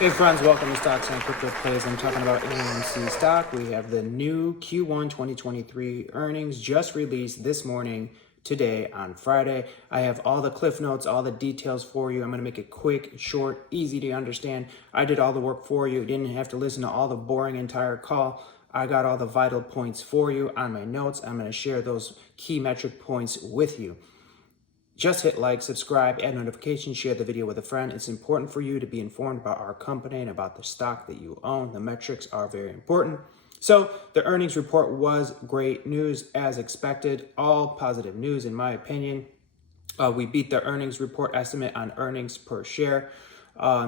Hey friends, welcome to Stocks and Crypto Plays. I'm talking about AMC stock. We have the new Q1 2023 earnings just released this morning, today on Friday. I have all the cliff notes, all the details for you. I'm going to make it quick, short, easy to understand. I did all the work for you. You didn't have to listen to all the boring entire call. I got all the vital points for you on my notes. I'm going to share those key metric points with you. Just hit like, subscribe, add notifications, share the video with a friend. It's important for you to be informed about our company and about the stock that you own. The metrics are very important. So the earnings report was great news as expected. All positive news in my opinion. We beat the earnings report estimate on earnings per share.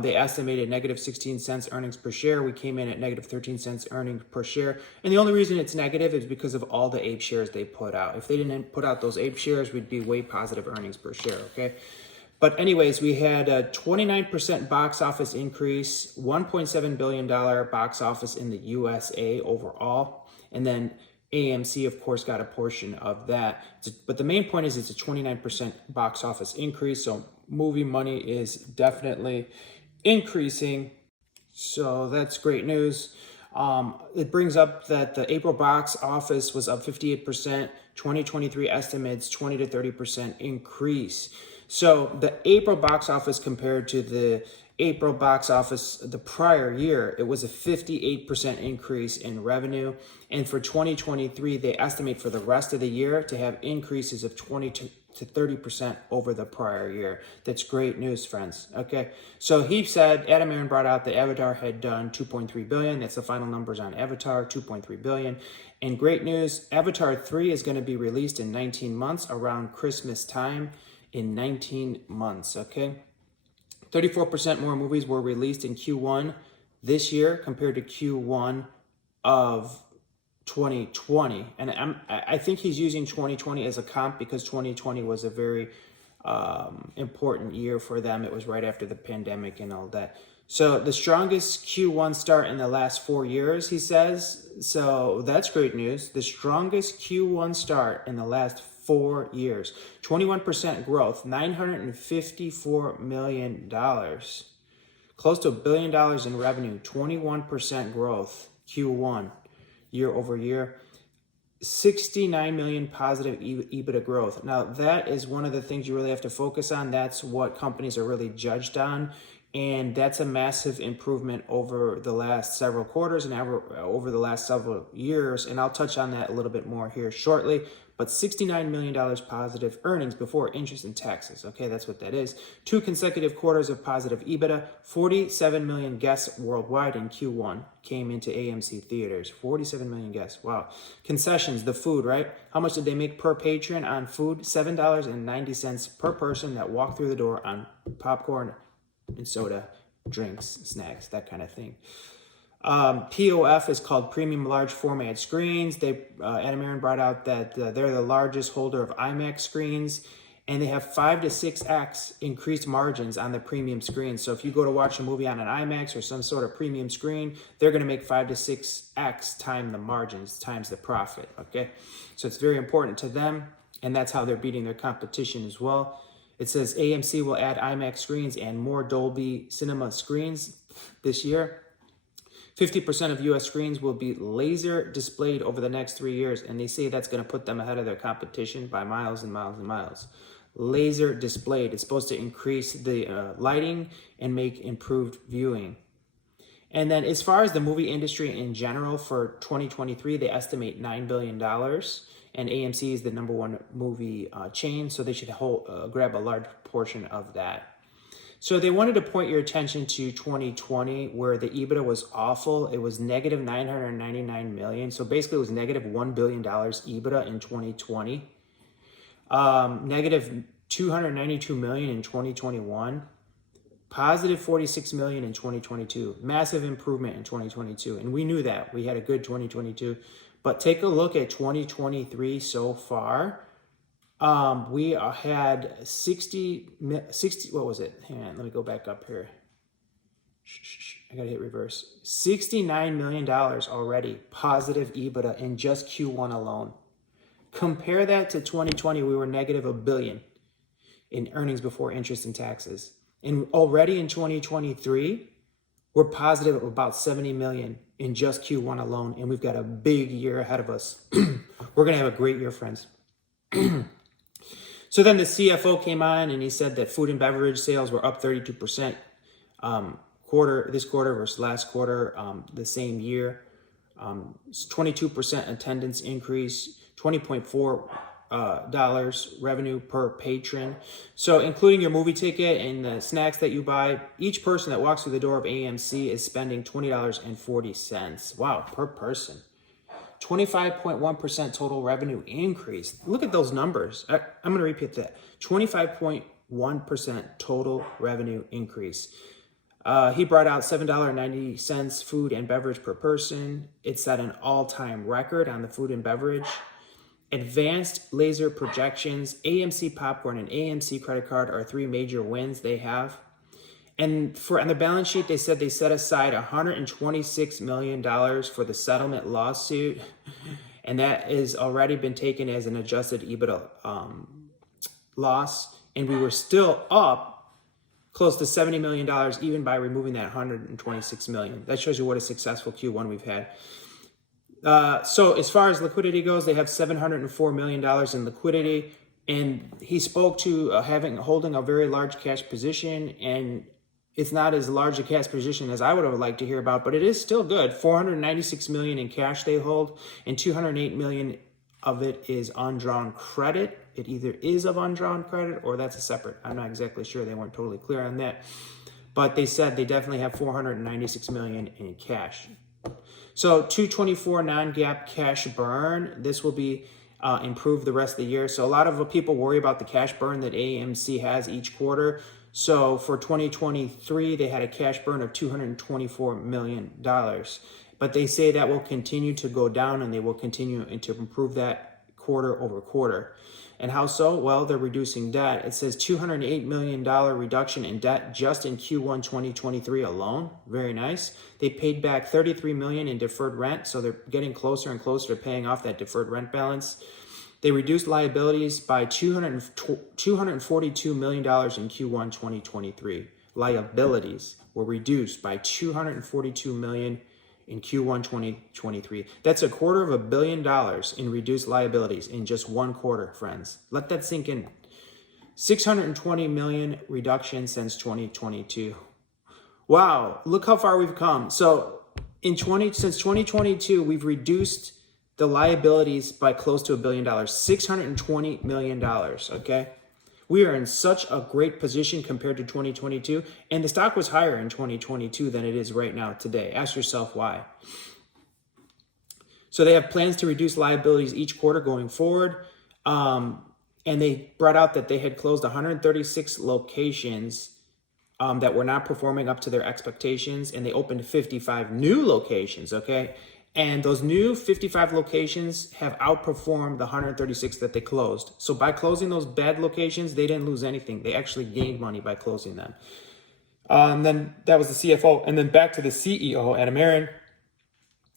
They estimated negative 16 cents earnings per share. We came in at negative 13 cents earnings per share. And the only reason it's negative is because of all the APE shares they put out. If they didn't put out those APE shares, we'd be way positive earnings per share, okay? But anyways, we had a 29% box office increase, $1.7 billion box office in the USA overall. And then AMC, of course, got a portion of that. But the main point is it's a 29% box office increase. So movie money is definitely increasing. So that's great news. It brings up that the April box office was up 58%, 2023 estimates 20 to 30% increase. So the April box office compared to the April box office the prior year, it was a 58% increase in revenue. And for 2023, they estimate for the rest of the year to have increases of 20 to 30% over the prior year. That's great news, friends. Okay. So he said, Adam Aron brought out that Avatar had done 2.3 billion. That's the final numbers on Avatar, 2.3 billion. And great news, Avatar 3 is going to be released in 19 months around Christmas time in 19 months. Okay. 34% more movies were released in Q1 this year compared to Q1 of 2020. And I think he's using 2020 as a comp because 2020 was a very important year for them. It was right after the pandemic and all that. So the strongest Q1 start in the last 4 years, he says. So that's great news. The strongest Q1 start in the last 4 years. 21% growth, $954 million. Close to $1 billion in revenue, 21% growth, Q1, year over year. 69 million positive EBITDA growth. Now, that is one of the things you really have to focus on. That's what companies are really judged on. And that's a massive improvement over the last several quarters and over the last several years. And I'll touch on that a little bit more here shortly. But $69 million positive earnings before interest and taxes. Okay, that's what that is. 2 consecutive quarters of positive EBITDA. 47 million guests worldwide in Q1 came into AMC theaters. 47 million guests. Wow. Concessions, the food, right? How much did they make per patron on food? $7.90 per person that walked through the door on popcorn and soda, drinks, snacks, that kind of thing. POF is called Premium Large Format Screens. Adam Aron brought out that they're the largest holder of IMAX screens, and they have 5 to 6x increased margins on the premium screens. So if you go to watch a movie on an IMAX or some sort of premium screen, they're going to make 5 to 6x times the margins, times the profit. Okay, so it's very important to them, and that's how they're beating their competition as well. It says AMC will add IMAX screens and more Dolby Cinema screens this year. 50% of U.S. screens will be laser displayed over the next 3 years, and they say that's going to put them ahead of their competition by miles and miles and miles. Laser displayed. It's supposed to increase the lighting and make improved viewing. And then as far as the movie industry in general for 2023, they estimate $9 billion. And AMC is the #1 movie chain, so they should grab a large portion of that. So they wanted to point your attention to 2020, where the EBITDA was awful. It was negative 999 million. So basically, it was negative $1 billion EBITDA in 2020. Negative 292 million in 2021. Positive 46 million in 2022. Massive improvement in 2022. And we knew that. We had a good 2022. But take a look at 2023 so far. We had 60, what was it? Hang on, let me go back up here. I gotta hit reverse. $69 million already positive EBITDA in just Q1 alone. Compare that to 2020, we were negative $1 billion in earnings before interest and taxes. And already in 2023, We're positive of about 70 million in just Q1 alone, and we've got a big year ahead of us. We're going to have a great year, friends. So then the CFO came on and he said that food and beverage sales were up 32% this quarter versus last quarter, the same year. 22% attendance increase, $20.4 revenue per patron. So including your movie ticket and the snacks that you buy, each person that walks through the door of AMC is spending $20.40. Wow, per person. 25.1% total revenue increase. Look at those numbers. I'm going to repeat that. 25.1% total revenue increase. He brought out $7.90 food and beverage per person. It's at an all-time record on the food and beverage. Advanced laser projections, AMC popcorn, and AMC credit card are three major wins they have. And on the balance sheet, they said they set aside $126 million for the settlement lawsuit. And that has already been taken as an adjusted EBITDA loss. And we were still up close to $70 million, even by removing that $126 million. That shows you what a successful Q1 we've had. So as far as liquidity goes, they have $704 million in liquidity. And he spoke to holding a very large cash position, and it's not as large a cash position as I would have liked to hear about, but it is still good. $496 million in cash they hold, and $208 million of it is undrawn credit. It either is of undrawn credit or that's a separate. I'm not exactly sure. They weren't totally clear on that. But they said they definitely have $496 million in cash. So 224 non-GAAP cash burn. This will be improved the rest of the year. So a lot of people worry about the cash burn that AMC has each quarter. So for 2023, they had a cash burn of $224 million. But they say that will continue to go down, and they will continue to improve that quarter over quarter. And how so? Well, they're reducing debt. It says $208 million reduction in debt just in Q1 2023 alone. Very nice. They paid back $33 million in deferred rent, so they're getting closer and closer to paying off that deferred rent balance. They reduced liabilities by $242 million in Q1 2023. Liabilities were reduced by $242 million in Q1 2023. That's $250 million in reduced liabilities in just one quarter, friends. Let that sink in. $620 million reduction since 2022. Wow, look how far we've come. So since 2022, we've reduced the liabilities by close to $1 billion, $620 million, okay? We are in such a great position compared to 2022, and the stock was higher in 2022 than it is right now today. Ask yourself why. So they have plans to reduce liabilities each quarter going forward, and they brought out that they had closed 136 locations that were not performing up to their expectations, and they opened 55 new locations, okay? And those new 55 locations have outperformed the 136 that they closed. So by closing those bad locations, they didn't lose anything. They actually gained money by closing them. And then that was the CFO. And then back to the CEO, Adam Aron.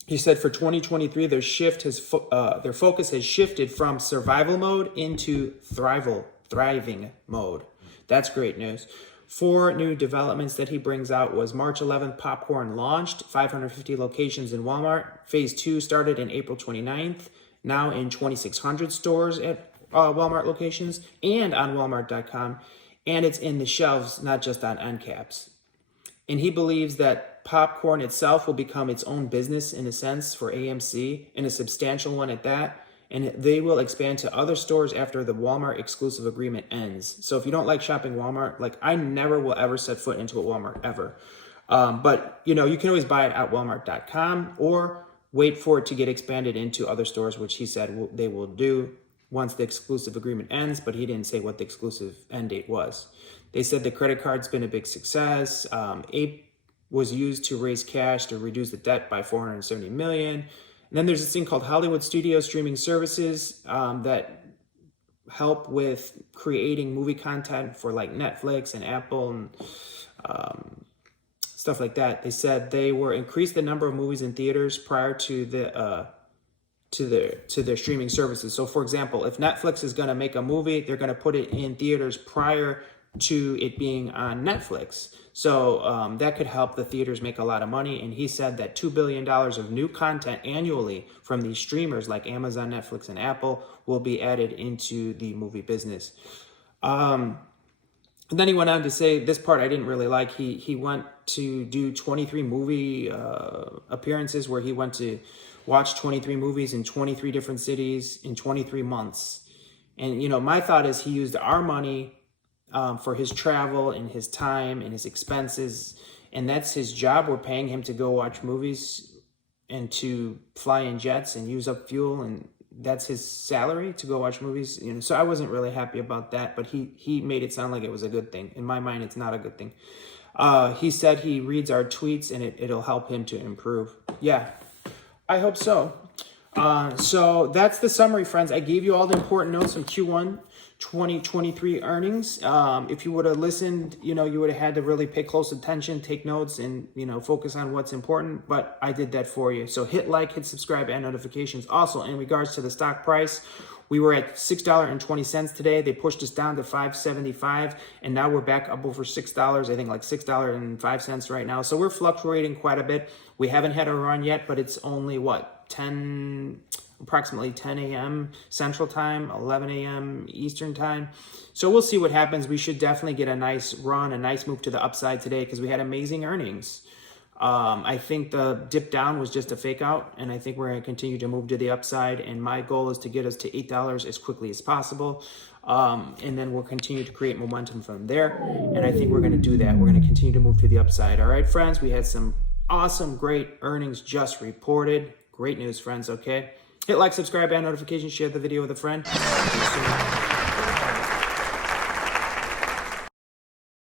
He said for 2023, their focus has shifted from survival mode into thriving mode. That's great news. 4 new developments that he brings out was March 11th, popcorn launched, 550 locations in Walmart. Phase 2 started in April 29th, now in 2,600 stores at Walmart locations and on Walmart.com. And it's in the shelves, not just on end caps. And he believes that popcorn itself will become its own business in a sense for AMC, and a substantial one at that. And they will expand to other stores after the Walmart exclusive agreement ends. So if you don't like shopping Walmart, like I never will ever set foot into a Walmart ever. But you can always buy it at Walmart.com or wait for it to get expanded into other stores, which he said they will do once the exclusive agreement ends, but he didn't say what the exclusive end date was. They said the credit card's been a big success. Ape was used to raise cash to reduce the debt by $470 million. And then there's this thing called Hollywood Studio Streaming Services that help with creating movie content for like Netflix and Apple and stuff like that. They said they were increased the number of movies in theaters prior to their streaming services. So for example, if Netflix is going to make a movie, they're going to put it in theaters prior to it being on Netflix. So that could help the theaters make a lot of money. And he said that $2 billion of new content annually from these streamers like Amazon, Netflix, and Apple will be added into the movie business. And then he went on to say, this part I didn't really like. He went to do 23 movie appearances where he went to watch 23 movies in 23 different cities in 23 months. And, you know, my thought is he used our money for his travel and his time and his expenses. And that's his job. We're paying him to go watch movies and to fly in jets and use up fuel. And that's his salary, to go watch movies. You know, so I wasn't really happy about that, but he made it sound like it was a good thing. In my mind, it's not a good thing. He said he reads our tweets and it'll help him to improve. Yeah, I hope so. So that's the summary, friends. I gave you all the important notes from Q1 2023 earnings. If you would have listened, you know, you would have had to really pay close attention, take notes, and, you know, focus on what's important, but I did that for you. So hit like, hit subscribe, and notifications. Also, in regards to the stock price, we were at $6.20 today. They pushed us down to $5.75, and now we're back up over $6. I think like $6.05 right now. So we're fluctuating quite a bit. We haven't had a run yet, but it's only what, approximately 10 a.m. Central Time, 11 a.m. Eastern Time. So we'll see what happens. We should definitely get a nice run, a nice move to the upside today because we had amazing earnings. I think the dip down was just a fake out, and I think we're going to continue to move to the upside. And my goal is to get us to $8 as quickly as possible. And then we'll continue to create momentum from there. And I think we're going to do that. We're going to continue to move to the upside. All right, friends, we had some awesome, great earnings just reported. Great news, friends, okay? Hit like, subscribe, and notifications. Share the video with a friend.